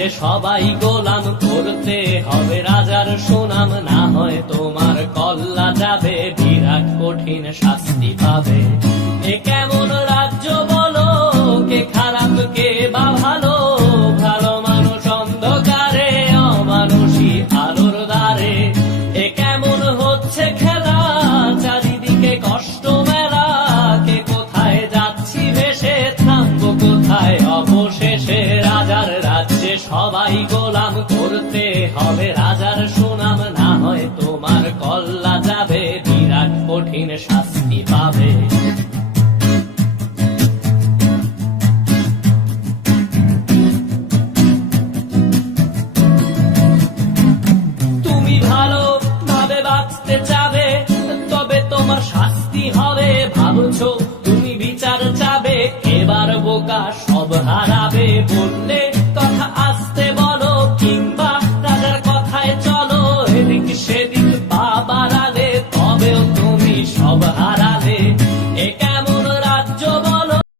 রাজ্যে সবাই গোলাম, করতে হবে রাজার সুনাম, না হয় তোমার কল্লা যাবে, বিরাট কঠিন শাস্তি পাবে। এ কেমন রাজ্য বলো, কে খারাপ কে বা ভালো, ভালো মানুষ অন্ধকারে, অমানুষী আলোর দ্বারে। এ কেমন হচ্ছে খেলা, চারিদিকে কষ্ট মেলা, কে কোথায় যাচ্ছি ভেসে, থামবো কোথায় অবশেষে। রাজার রাজ্যে সবাই গোলাম, করতে হবে রাজার সুনাম, না হয় তোমার কল্লা যাবে, বিরাট কঠিন শাস্তি পাবে। তুমি ভালো ভাবে বাঁচতে চাবে, তবে তোমার শাস্তি হবে। ভাবছো তুমি বিচার চাবে, এবার বোকা সব হারাবে, বললে